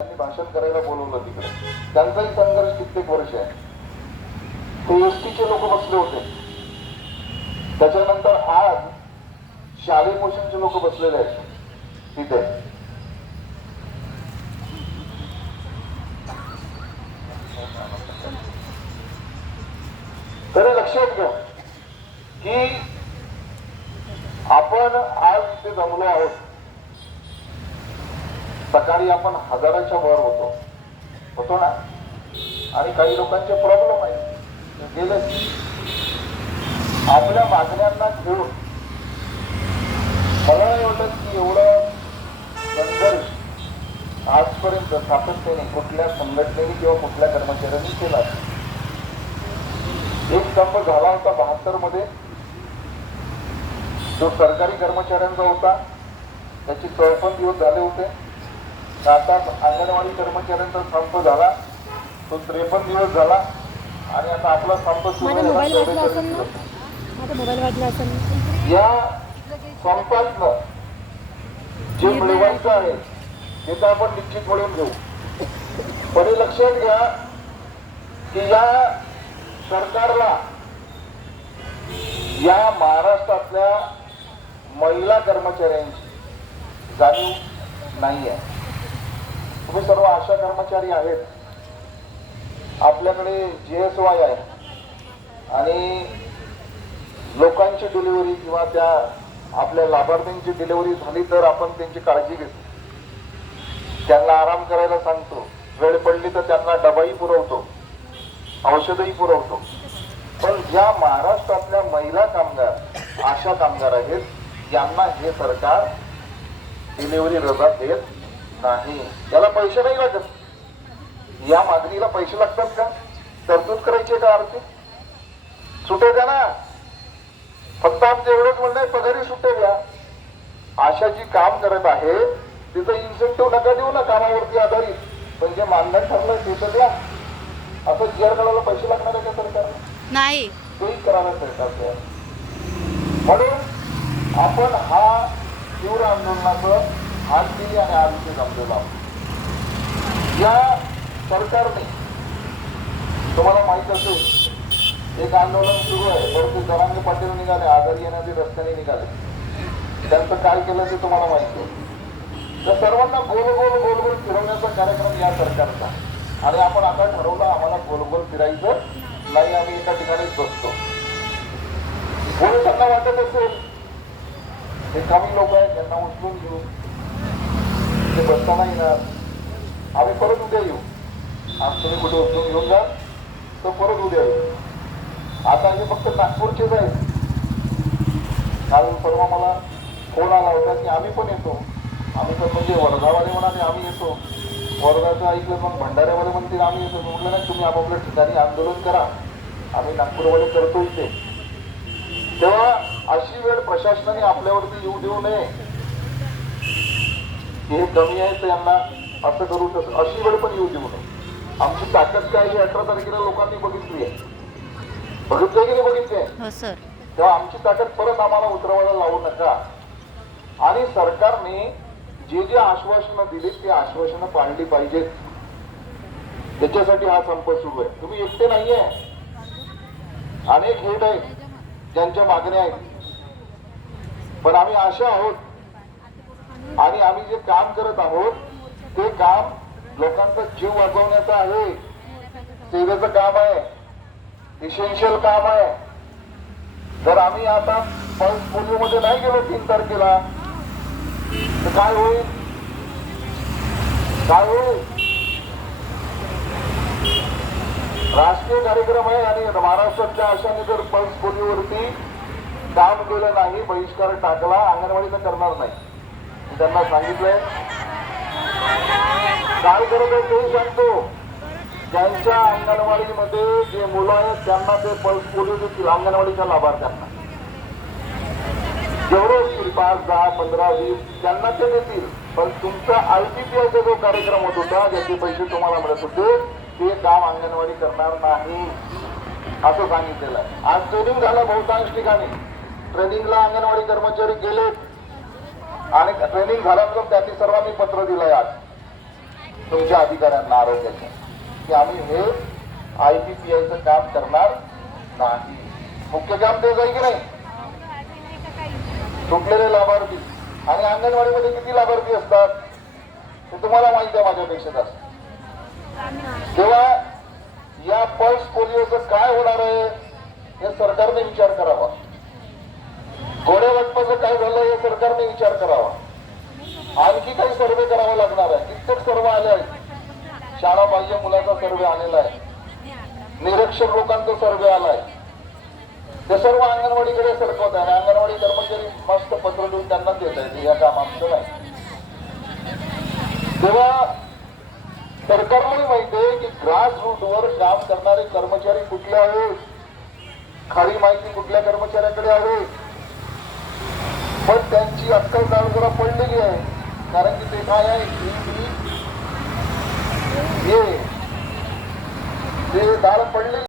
त्यांनी भाषण करायला बोलवलं तिकडे. त्यांचाही संघर्ष कित्येक वर्ष आहे. ते एसटीचे लोक बसले होते. त्याच्यानंतर आज शालेय पोषणचे लोक बसलेले आहेत. तिथे. तर लक्षात घ्या की आपण आज इथे जमलो आहोत. सकाळी आपण हजाराच्या वर होतो. होतो ना? आणि काही लोकांचे प्रॉब्लेम आहे गेले आपल्या मागण्यांना घेऊन. मला नाही वाटत की एवढं संघर्ष आजपर्यंत सातत्याने कुठल्या संघटनेने किंवा कुठल्या कर्मचाऱ्यांनी केला. एक स्तंभ झाला होता बहात्तरमध्ये जो सरकारी कर्मचाऱ्यांचा होता. त्याचे चौपन्न दिवस झाले होते. आता अंगणवाडी कर्मचाऱ्यांचा संप झाला. तो त्रेपन्न दिवस झाला. आणि आता आपला संप सुरू माझा मोबाईल झाला वाजला असेल 44 ना? दिवस. माझा मोबाईल वाजला असेल ना? या संपातनं जे मिळवायचं आहे ते तर आपण निश्चित मिळवून घेऊ. पण हे लक्षात घ्या की या सरकारला या महाराष्ट्रातल्या महिला कर्मचाऱ्यांची जाणीव नाही आहे तुम्ही सर्व आशा कर्मचारी आहेत. आपल्याकडे जी एस वाय आहे. आणि लोकांची डिलिव्हरी किंवा त्या आपल्या लाभार्थ्यांची डिलिव्हरी झाली तर आपण त्यांची काळजी घेतो. त्यांना आराम करायला सांगतो. वेळ पडली तर त्यांना डबाही पुरवतो. औषधही पुरवतो. पण ज्या महाराष्ट्रातल्या महिला कामगार आशा कामगार आहेत यांना हे सरकार डिलिव्हरी रजा देत नाही. याला पैसे नाही लागत. या मागणीला पैसे लागतात का? तरतूद करायची का आर्थिक? सुटे द्या ना. फक्त आमचं एवढंच म्हणणं आहे पगारी सुटे द्या. आशा जी काम करत आहे तिथं इन्सेंटिव्ह नका देऊ ना कामावरती आधारित. पण जे मानधन ठरलं ते तर द्या. असं जी आर काढायला पैसे लागणार आहे का सरकारला? नाही. तोही करायला सरकारचं म्हणून आपण हा तीव्र आंदोलनाचं हात आणि आज जमलेलो आहोत या सरकारने तुम्हाला माहीत असेल एक आंदोलन सुरू आहे. परंतु जरांगे पाटील निघाले आजारी येण्याचे रस्त्याने निघाले. त्यांचं काय केलं ते तुम्हाला माहिती आहे. तर सर्वांना गोल गोल गोल गोल फिरवण्याचा कार्यक्रम या सरकारचा आणि आपण आता ठरवलं आम्हाला गोल गोल फिरायचं नाही आम्ही एका ठिकाणीच बसतो. पोलिसांना वाटत असेल हे कमी लोक आहेत त्यांना उचलून घेऊ ते बसताना येणार. आम्ही परत उद्या येऊ. आज तुम्ही कुठे उचलून घेऊन जा तर परत उद्या येऊ. आता हे फक्त नागपूरचेच आहेत. काल परवा मला फोन आला होता की आम्ही पण येतो. आम्ही पण म्हणजे वर्धावाले म्हणाले आम्ही येतो. वर्धाचं ऐकलं मग भंडाऱ्यावाले म्हणतील आम्ही येतो. म्हटलं नाही तुम्ही आपापल्या ठिकाणी आंदोलन करा. आम्ही नागपूरवाले करतो इथे तेव्हा अशी वेळ प्रशासनाने आपल्यावरती येऊ देऊ नये. हे कमी आहे तर यांना असं करू तसं अशी वेळ पण येऊ देऊ नये आमची ताकद काय ही अठरा तारखेला लोकांनी बघितली आहे. बघितलंय की नाही बघितलंय हो सर. तेव्हा आमची ताकद परत आम्हाला उतरवायला लावू नका. आणि सरकारने जे जे आश्वासनं दिली ते आश्वासनं पाळली पाहिजेत. त्याच्यासाठी हा संप सुरू आहे. तुम्ही एकटे नाहीये अनेक हेड आहेत ज्यांच्या मागण्या आहेत. पण आम्ही आशा आहोत आणि आम्ही जे काम करत आहोत ते काम लोकांचा जीव वाचवण्याचं आहे. सेवेचं काम आहे. इसेन्शियल काम आहे. तर आम्ही आता पल्स पोलिओमध्ये नाही गेलो तीन तारखेला तर काय होईल? काय होईल? राष्ट्रीय कार्यक्रम आहे आणि महाराष्ट्रातल्या आशाने जर पल्स पोलिओवरती काम केलं नाही बहिष्कार टाकला अंगणवाडीनं करणार नाही. त्यांना सांगितलंय. काय करत आहे ते सांगतो ज्यांच्या अंगणवाडीमध्ये जे मुलं आहेत त्यांना ते पोलिओ देतील अंगणवाडीच्या लाभार्थ्यांना. जेवढे असतील पाच दहा पंधरा वीस त्यांना ते देतील. पण तुमचा आयपीपीआयचा जो कार्यक्रम होत होता ज्याचे पैसे तुम्हाला मिळत होते ते काम अंगणवाडी करणार नाही. असं सांगितलेलं आहे. आज ट्रेनिंग झालं बहुतांश ठिकाणी. ट्रेनिंगला अंगणवाडी कर्मचारी गेले आणि ट्रेनिंग झाल्यानंतर त्यांनी सर्वांनी पत्र दिलंय आज. तुमच्या अधिकाऱ्यांना आरोग्याच्या की आम्ही हे आय पी पी आयचं काम करणार नाही. मुख्य काम तेच आहे की नाही? सुटलेले लाभार्थी. आणि अंगणवाडीमध्ये किती लाभार्थी असतात? ते तुम्हाला माहिती आहे माझ्यापेक्षा जास्त. तेव्हा या पल्स पोलिओचं काय होणार आहे हे सरकारने विचार करावा. घोड्या वाटपाचं काय झालं हे सरकारने विचार करावा. आणखी काही सर्वे करावा लागणार आहे. कित्येक सर्व आले आहेत. शाळा बाह्य मुलाचा सर्वे आलेला आहे. निरक्षर लोकांचा सर्वे आलाय ते सर्व अंगणवाडीकडे सरकवत आहे. अंगणवाडी कर्मचारी मस्त पत्र लिहून त्यांना देत आहेत. या काम आमचं नाही. तेव्हा सरकारलाही माहिती आहे की ग्रास रूटवर काम करणारे कर्मचारी कुठले आहेत? खरी माहिती कुठल्या कर्मचाऱ्याकडे आहे? पण त्यांची अक्कल डाळ जरा पडलेली आहे. कारण की ते काय आहे? ही- हे ते डाळ पडलेली